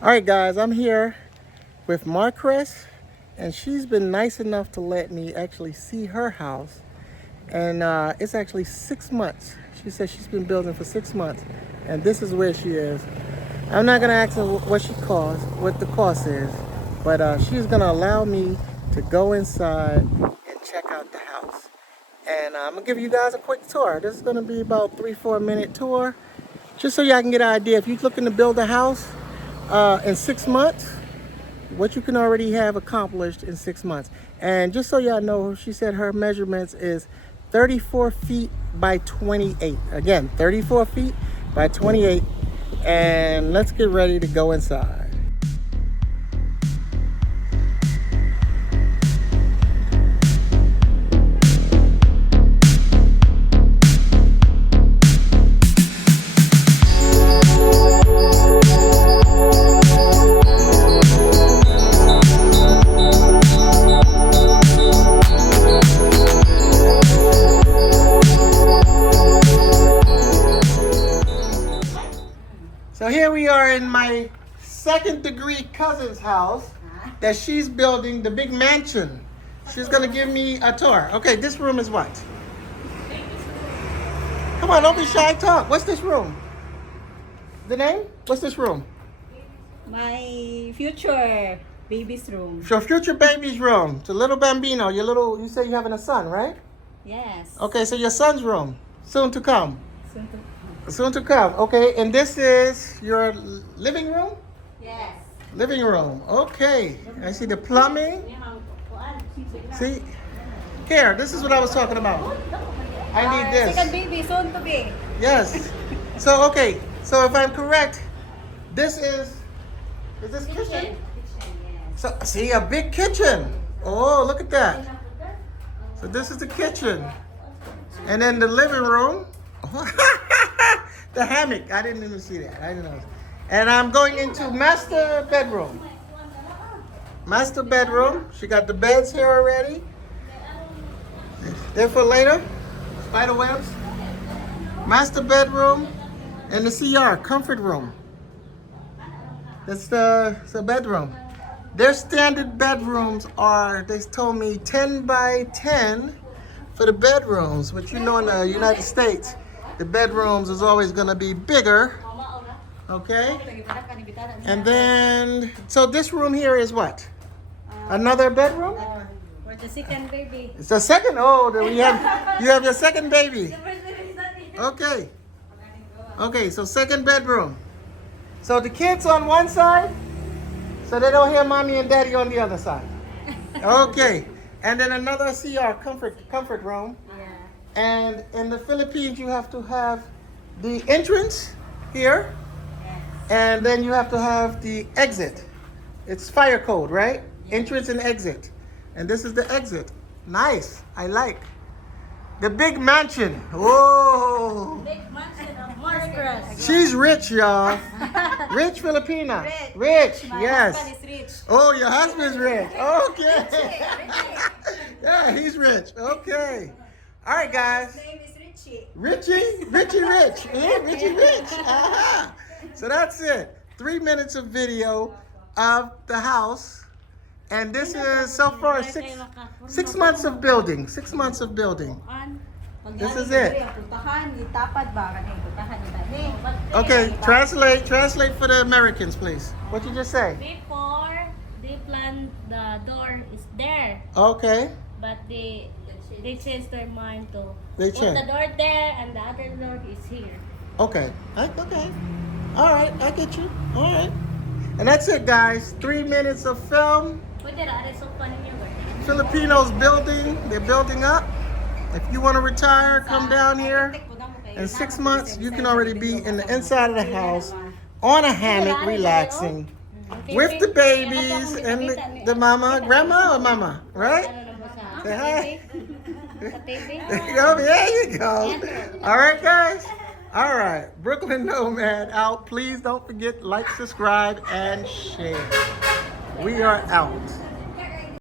All right, guys, I'm here with Marcrest, and she's been nice enough to let me actually see her house. And it's actually 6 months. She said she's been building for 6 months, and this is where she is. I'm not gonna ask her what the cost is, but she's gonna allow me to go inside and check out the house. And I'm gonna give you guys a quick tour. This is gonna be about 3-4 minute tour, just so y'all can get an idea. If you're looking to build a house in 6 months, what you can already have accomplished in 6 months. And just so y'all know, she said her measurements is 34 feet by 28. Again, 34 feet by 28. And let's get ready to go inside. So here we are in my second-degree cousin's house that she's building, the big mansion. She's gonna give me a tour. Okay, this room is what? Come on, don't be shy, talk. What's this room? The name? What's this room? My future baby's room. Your future baby's room. It's a little bambino. You say you're having a son, right? Yes. Okay, so your son's room. Soon to come. Soon to Soon to come. Okay, and this is your living room? Yes. Living room. Okay. I see the plumbing. See? Here, this is what I was talking about. I need this. Second baby, soon to be. Yes. So, okay. So if I'm correct, this is this kitchen? Kitchen, yes. So, see, a big kitchen. Oh, look at that. So this is the kitchen. And then the living room. The hammock. I didn't even see that. I didn't know. And I'm going into master bedroom. Master bedroom. She got the beds here already. There for later. Spider webs. Master bedroom. And the CR, comfort room. That's the bedroom. Their standard bedrooms are, they told me, 10 by 10 for the bedrooms. But you know, in the United States, the bedrooms is always going to be bigger. Okay? And then, so this room here is what? Another bedroom? For the second baby. It's the second? Oh, you have your second baby. Okay. Okay, so second bedroom. So the kids on one side, so they don't hear mommy and daddy on the other side. Okay. And then another CR, comfort room. Yeah. And in the Philippines, you have to have the entrance here, Yes. and then you have to have the exit. It's fire code, right? Entrance and exit. And this is the exit. Nice. I like. The big mansion. Oh. Big mansion of Marcrest. She's rich, y'all. Rich Filipina. Rich, My yes. husband is rich. Oh, your husband's rich. Okay. Richie. Yeah, he's rich. Okay. All right, guys. His name is Richie. Richie Rich. Yeah, Richie Rich. Uh-huh. So that's it. 3 minutes of video of the house. And this is so far 6 months of building. 6 months of building. This is it. Okay, translate for the Americans, please. What you just say? Before they planned the door is there, Okay. but they changed their mind to They put the changed. door there and the other door is here. Okay. Okay. All right, I get you. All right. And that's it, guys. 3 minutes of film. Pwede ra rin sopa ninyo ba? Filipinos building. They're building up. If you want to retire, come down here. In 6 months, you can already be in the inside of the house on a hammock, relaxing with the babies and the mama, grandma or mama, right? Say hi. There you go. There you go. All right, guys. All right. Brooklyn Nomad out. Please don't forget, like, subscribe, and share. We are out.